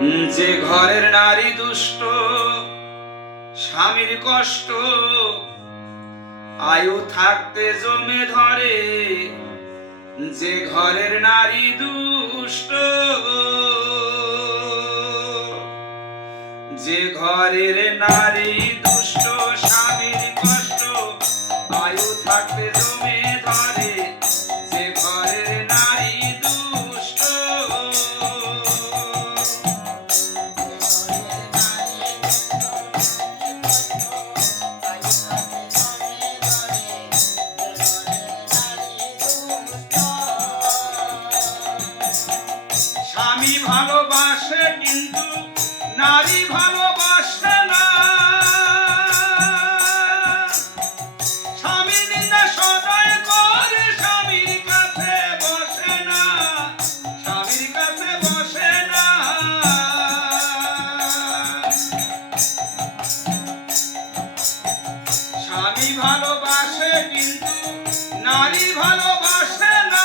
যে ঘরের নারী দুষ্ট, স্বামীর কষ্ট আয়ু থাকতে জমে ধরে। যে ঘরের নারী দুষ্ট, যে ঘরের নারী দুষ্ট, স্বামীর কষ্ট আয়ু থাকতে জমে ধরে। যে ঘরের নারী দুষ্ট, স্বামী ভালোবাসে কিন্তু নারী ভালোবাসে না। স্বামীর নিন্দা সদাই করে স্বামীর কাছে বসে না, স্বামীর কাছে বসে না। স্বামী ভালোবাসে কিন্তু নারী ভালোবাসে না।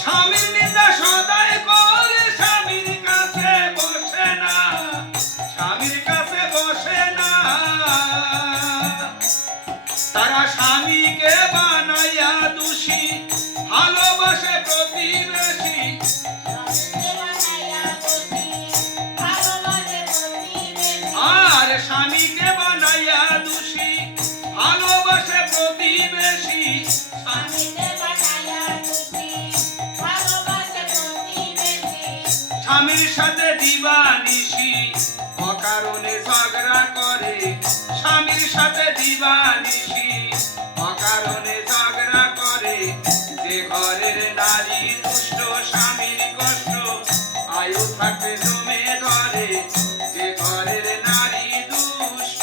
স্বামীর নিন্দা সদাই করে স্বামীর কাছে বসে না, স্বামীর কাছে বসে না। তারা স্বামীকে বানাইয়া দোষী, ভালোবাসে প্রতিবেশী। আর স্বামীকে বানাইয়া দোষী, ভালোবাসে প্রতিবেশী। স্বামীর সাথে দিবানিশি অকারণে ঝগড়া করে। স্বামীর সাথে দিবানিশি অকারণে ঝগড়া করে। যে ঘরের নারী দুষ্ট, স্বামীর কষ্ট আয়ু থাকতে জমে ধরে। যে ঘরের নারী দুষ্ট,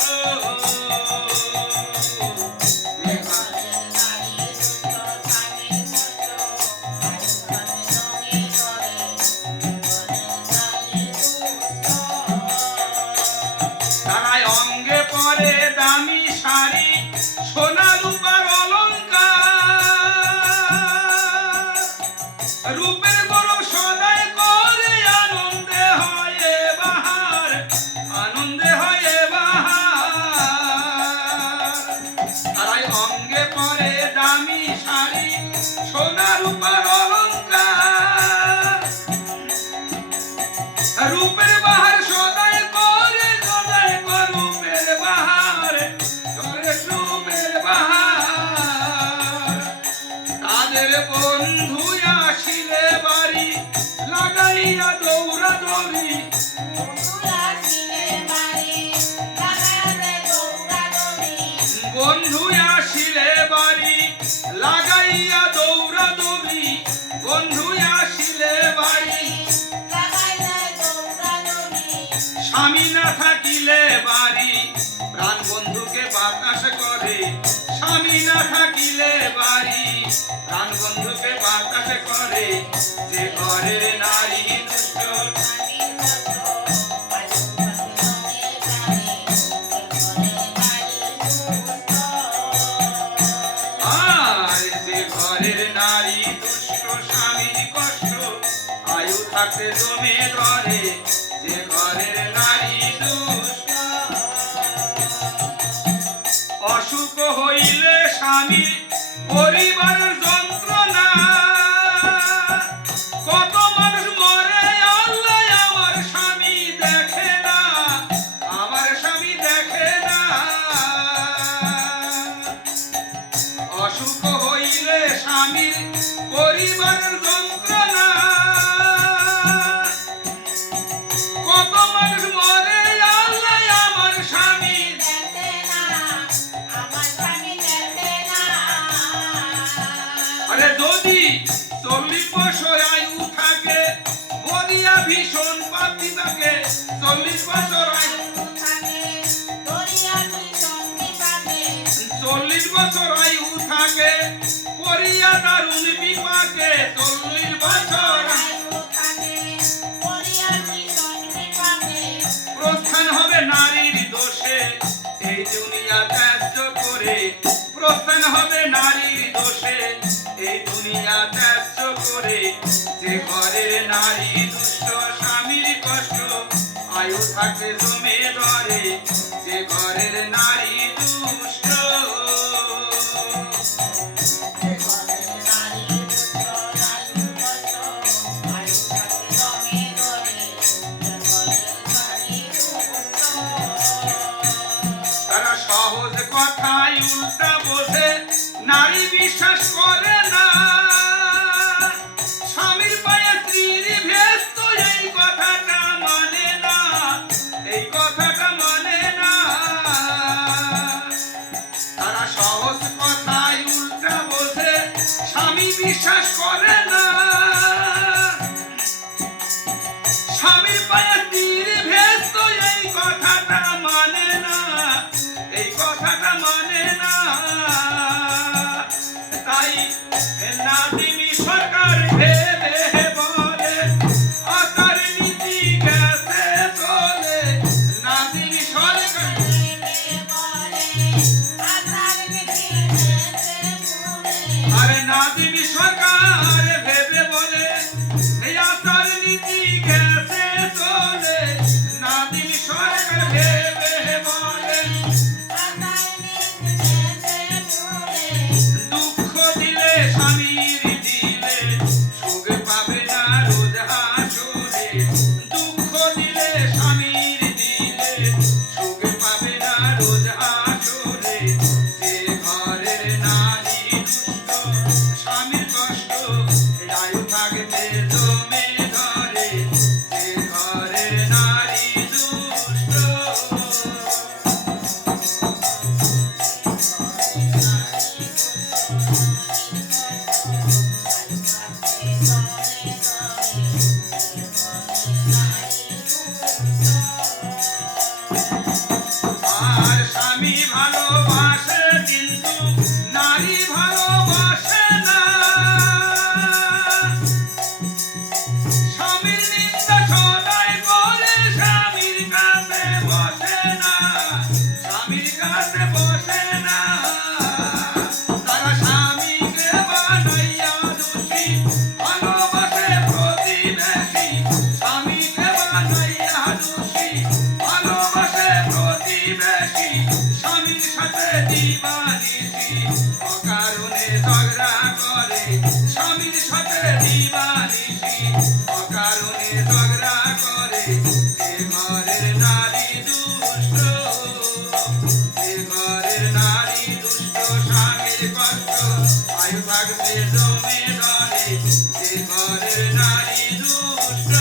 তারাই অঙ্গে পরে দামি শাড়ি, সোনা রূপার অলংকার। রূপের গৌরব সদাই করে আনন্দে হয় বাহার, আনন্দে হয় বাহার। তারাই অঙ্গে পরে দামি শাড়ি, সোনা রূপার অলংকার। রূপের বাহার সদাই করে, সদাই রূপের বাহার, করে রূপের বাহার। তাদের বন্ধু আসিলে বাড়ি লাগাইয়া দৌড়া দৌড়ি। বন্ধু আসিলে বাড়ি লাগাইয়া দৌড়া দৌড়ি। বন্ধু আসিলে বাড়ি, স্বামী না থাকিলে বাড়ি প্রাণ বন্ধুকে বাতাস করে। স্বামী না থাকিলে বাড়ি প্রাণ বন্ধুকে বাতাস করে। যে ঘরের নারী দুষ্ট, আর যে ঘরের নারী দুষ্ট, স্বামীর কষ্ট আয়ু থাকতে জমে ধরে। যে ঘরের নারী দুষ্ট, অসুখ হইলে স্বামী পরিবারের যন্ত্রণা। কত মানুষ মরে আল্লাহ আমার স্বামী দেখে না, আমার স্বামী দেখে না। অসুখ হইলে স্বামীর পরিবারের যন্ত্রণা। কত মানুষ মরে আল্লাহ আমার স্বামী দেখে না, আমার স্বামী দেখে না। আরে যদি 40 বছর আয়ু থাকে, বলিয়া ভীষণ পাপি থাকে। 40 বছর আয়ু থাকে, 40 বছর আয়ু থাকে, পরিয়া দারুণ বিপাকে। 40 বছর প্রস্থান হবে নারীর দোষে, এই দুনিয়া ত্যায্য করে। প্রস্থান হবে নারীর দোষে, এই দুনিয়া ত্যায্য করে। যে ঘরের থাকতে জমে ধরে যে ঘরের নারী দুষ্ট তারা সহজ কথায় উল্টা বোঝে নারী বিশ্বাস করে না স্বামীর পায়ে স্ত্রীর ভেদ তো এই কথাটা মানে না এই কথাটা মানে না তারা সহজ কথায় উল্টা বোঝে স্বামী বিশ্বাস করে না স্বামীর পায়ে স্ত্রীর ভেদ তো এই কথাটা মানে না এই কথাটা মানে না তাই নাদিনী সরকার ভেবে বলে আচার নীতি গেছে চলে নাদিনী সরকার আরে নাদিনী সরকার ভেবে বলে এই আচার নীতি গেছে চলে নাদিনী সরকার ভেবে বলে দুঃখ দিলে স্বামীর দিলে সুখ পাবে না রোজ হাসরে দুঃখ দিলে স্বামীর দিলে সুখ পাবে না রোজ হাসরে যে ঘরের নারী দুষ্ট স্বামীর কষ্ট আয়ু থাকতে জমে ধরে যে ঘরের নারী দুষ্ট আর স্বামী ভালোবাসে কিন্তু নারী ভালোবাসে না স্বামীর নিন্দা সদাই করে স্বামীর কাছে বসে না স্বামীর কাছে বসে না তারা স্বামীকে বানাইয়া দোষী ভালোবাসে প্রতিবেশী স্বামীকে বানাইয়া দোষী ভালোবাসে প্রতিবেশী স্বামীর সাথে দিবানিশি অকারণে ঝগড়া করে স্বামীর সাথে দিবানিশি অকারণে ঝগড়া করে যে ঘরের নারী দুষ্ট যে ঘরের নারী দুষ্ট স্বামীর কষ্ট আয়ু থাকবে জমে ধরে যে ঘরের নারী দুষ্ট